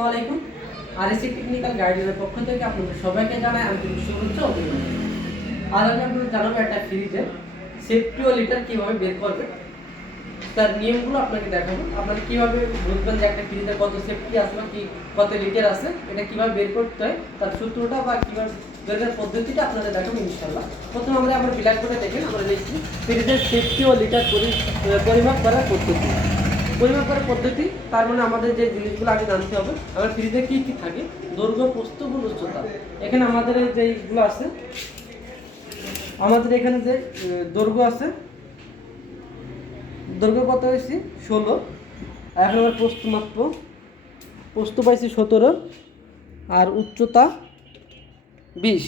আসসালামু আলাইকুম। RAC technical গাইডের পক্ষ থেকে আপনাদের সবাইকে জানাই আন্তরিক শুভেচ্ছা ও অভিনন্দন। আজ আমি আপনাদের জানাবো একটা ফ্রিজের সেফটি ও লিটার কিভাবে বের করবেন, তার নিয়মগুলো আপনাকে দেখাবো। আপনারা কিভাবে বুঝবেন যে একটা ফ্রিজে কত সেফটি আছে বা কি কত লিটার আছে, এটা কিভাবে বের করতে হয় তার সূত্রটা বা কিভাবে বের করার পদ্ধতিটা আপনাদের দেখাবো ইনশাআল্লাহ। প্রথমে আমরা ব্ল্যাক বোর্ডে দেখেন আমরা লিখছি ফ্রিজের সেফটি ও লিটার পরিমাপ করার পদ্ধতি। পরিমাপ করার পদ্ধতি তার মানে আমাদের যে জিনিসগুলো আগে জানতে হবে, আমার ফ্রিজে কী কী থাকে, দৈর্ঘ্য, প্রস্থ, গুণ, উচ্চতা। এখানে আমাদের যেইগুলো আছে, আমাদের এখানে যে দৈর্ঘ্য আছে, দৈর্ঘ্য কত হয়েছি 16। এখন আমরা প্রস্থ মাপবো, প্রস্থ পাইছি 17 আর উচ্চতা 20।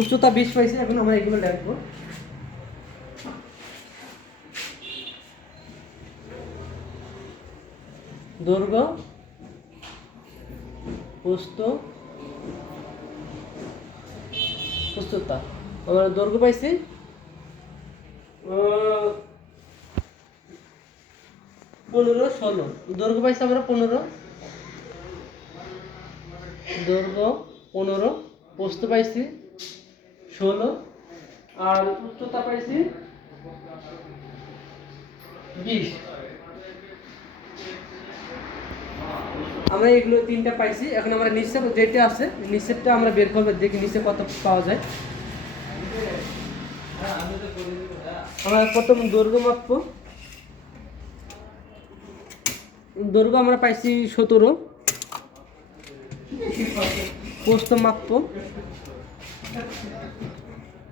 উচ্চতা 20 পাইছি। এখন আমরা এগুলো লিখবো। দৈর্ঘ্য, প্রস্থ, উচ্চতা। আমরা দৈর্ঘ্য পাইছি 15, 16। দৈর্ঘ্য পাইছি আমরা 15, দৈর্ঘ্য 15, প্রস্থ পাইছি 16 আর উচ্চতা পাইছি 20। আমরা এগুলো তিনটা পাইছি। এখন আমরা নিচে যেটা আছে নিচেরটা আমরা বের করবো, দেখি নিচে কত পাওয়া যায়। আমরা প্রথম দৈর্ঘ্য মাপবো। দৈর্ঘ্য আমরা পাইছি 17, প্রস্থ মাপবো,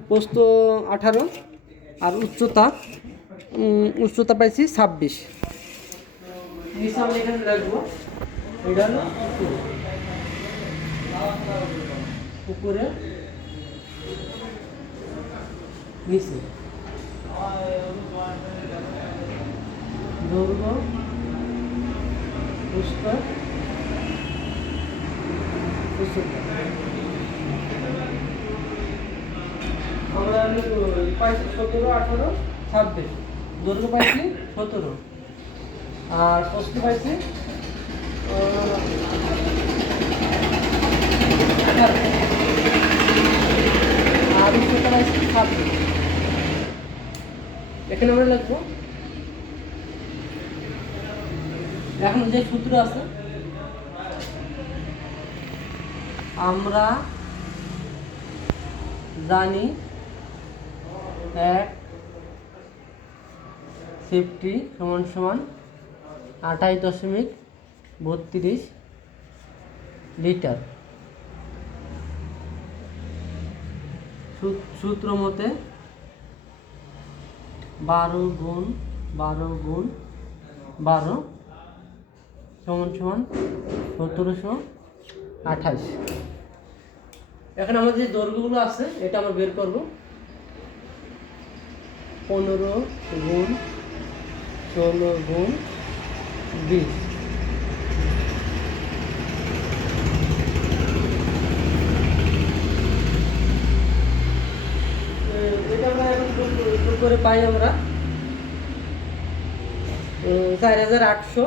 প্রস্থ 18 আর উচ্চতা পাইছি 26। নিচে আমরা এখানে রাখবো, এটা হলো উপরে নিচে। দৈর্ঘ্য, প্রস্থ, উচ্চতা। আমরা পাইছি 17, 18, 26। দৈর্ঘ্য পাইছি 17 আর প্রস্থ পাইছি 18 আর উচ্চতা পাইছি 26। এখানে আমরা লিখবো। এখন যে সূত্র আছে, আমরা জানি 1 সেফটি সমান 28.32 লিটার। সূত্র মতে 12 গুণ 12 গুণ 12 সমান 1728। এখন আমাদের যে দৈর্ঘ্যগুলো আছে এটা আমরা বের করব। 15 গুণ 16 গুণ 20। এটা আমরা এখন করে পাই আমরা 4800।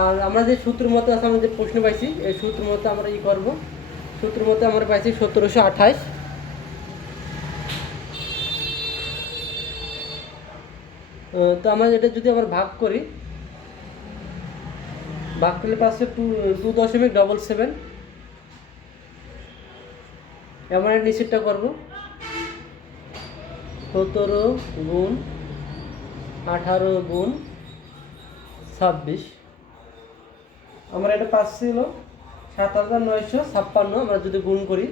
আর আমরা যে সূত্র মতো আছে, আমরা যে প্রশ্ন পাইছি এই সূত্র মতো আমরা করব। সূত্র মতো আমরা পাইছি 1728। তো আমরা এটা যদি আবার ভাগ করি, ভাগ করলে পাচ্ছে 2.77। আমরা নিচেরটা করব 17 গুণ 18 গুণ 26। আমরা এটা পাচ্ছিল 7956। আমরা যদি গুণ করি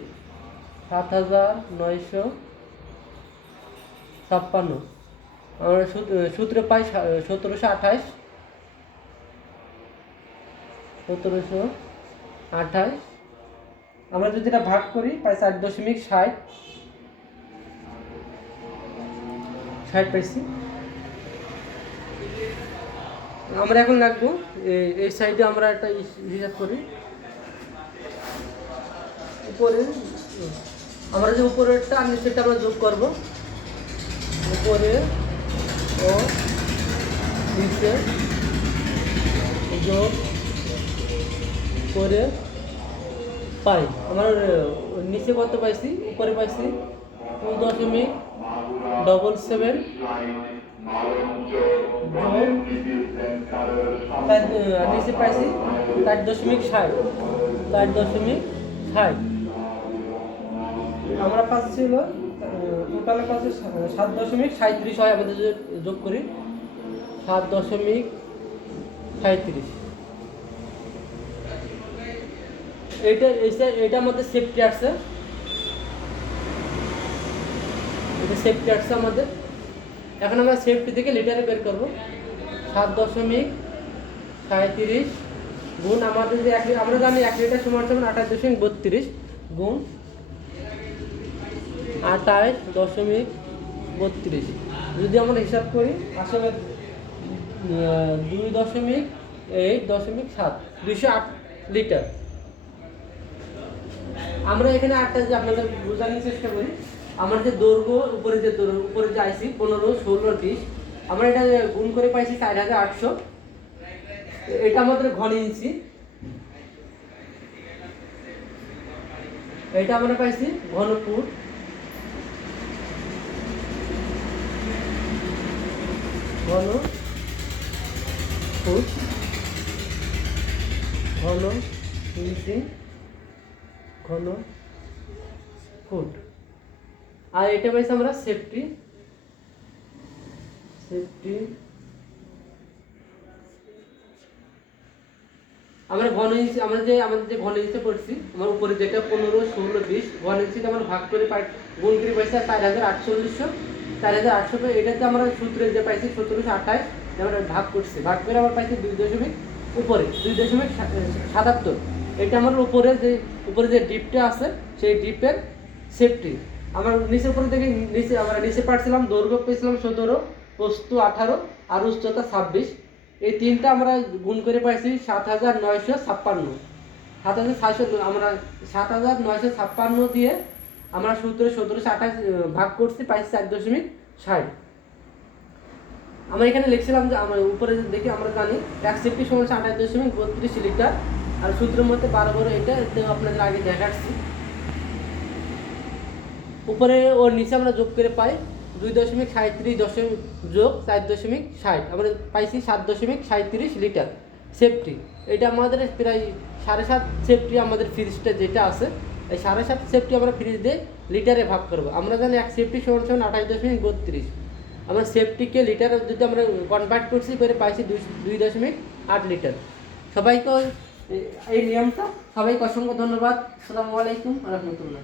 7956, আমরা সূত্রে পাই 1728। আমরা যদি এটা ভাগ করি পাই 4.60 পাইছি। আমরা এখন লাগবো এই সাইডে আমরা একটা হিসাব করি। উপরে আমরা যে উপরেরটা আর নিচেরটা আমরা যোগ করব। উপরে ও নিচে যোগ করে পাই। আমার নিচে কত পাইছি, উপরে পাইছি 2.77 নিচে পাইছি 4.60 4.60। আমরা পাচ্ছি হলো টোটালে পাচ্ছি 7.37 হয়। আমাদের যদি যোগ করি 7.37, এটার মধ্যে সেফটি আসছে, এটা সেফটি আসছে আমাদের। এখন আমরা সেফটি থেকে লিটারে বের করবো। 7.37 গুণ আমাদের যে আমরা জানি 1 লিটার সমান 28.32 গুণ 28.32, যদি আমরা হিসাব করি আসলে 2.7 208 লিটার। আমরা এখানে আটটা যে আপনাদের বোঝানোর চেষ্টা করি, আমার যে দৈর্ঘ্য উপরে যে আইসি 15, 16, 20, আমরা এটা গুণ করে পাইছি 4800। এটা আমাদের ঘন ইঞ্চি, এটা আমরা পাইছি ঘন ফুট, ঘন ফুট, ঘন ইঞ্চি, ঘন ফুট। আর এটা পাইছি আমরা সেফটি, আমরা ঘন ইঞ্চি, আমাদের যে ঘন ইঞ্চি পড়ছি, আমার উপরে যেটা 15, 16, 20 ঘন ইঞ্চিতে আমরা ভাগ করে গুণ করে পাইছি 4800। এটাতে আমরা সূত্রে যে পাইছি 1728 আমরা ভাগ করছি, ভাগ করে আমরা পাইছি 2 উপরে 2.77। এটা আমার উপরে যে ডিপটা আছে সেই ডিপের সেফটি। আমরা উপরে থেকে আমরা নিচে পাচ্ছিলাম দৈর্ঘ্য পেয়েছিলাম 17, প্রস্থ 18 আর উচ্চতা 26। এই তিনটা আমরা গুণ করে পাইছি 7956। 7600 আমরা 7956 দিয়ে আমরা সূত্রে 1728 ভাগ করছি, পাইছি 4.60। আমরা এখানে লিখছিলাম যে আমরা উপরে দেখি আমরা জানি এক সেফটি সমান 28.32 লিটার, আর সূত্রের মধ্যে 12 এটা আপনাদের আগে দেখাচ্ছি। উপরে ওর নিচে আমরা যোগ করে পাই 2.37 যোগ 4.60, আমরা পাইছি 7.37 লিটার সেফটি। এটা আমাদের প্রায় 7.5 সেফটি আমাদের ফ্রিজটা যেটা আছে, এই 7.5 সেফটি আমরা ফ্রিজ দিয়ে লিটারে ভাগ করবো। আমরা জানি এক সেফটি সমান 28.32। আমরা সেফটিকে লিটার যদি আমরা কনভার্ট করছি করে পাইছি 2.8 লিটার। সবাইকে এই নিয়মটা, সবাইকে অসংখ্য ধন্যবাদ। আসসালামু আলাইকুম ওয়া রাহমাতুল্লাহ।